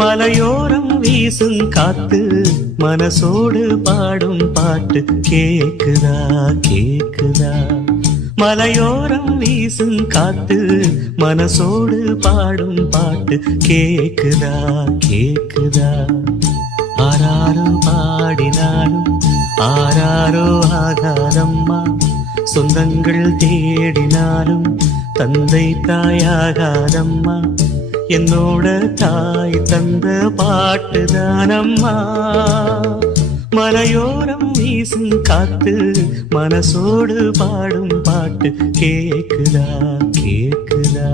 மலையோரம் வீசும் காத்து மனசோடு பாடும் பாட்டு கேக்குதா கேக்குதா. மலையோரம் வீசும் காத்து மனசோடு பாடும் பாட்டு கேக்குதா கேக்குதா. ஆராரோ பாடினாலும் ஆராரோ ஆகாதம்மா, சொந்தங்கள் தேடினாலும் தந்தை தாயாகாதம்மா. என்னோட தாய் தந்த பாட்டுதானம்மா. மலையோரம் வீசும் காத்து மனசோடு பாடும் பாட்டு கேக்குதா கேக்குதா.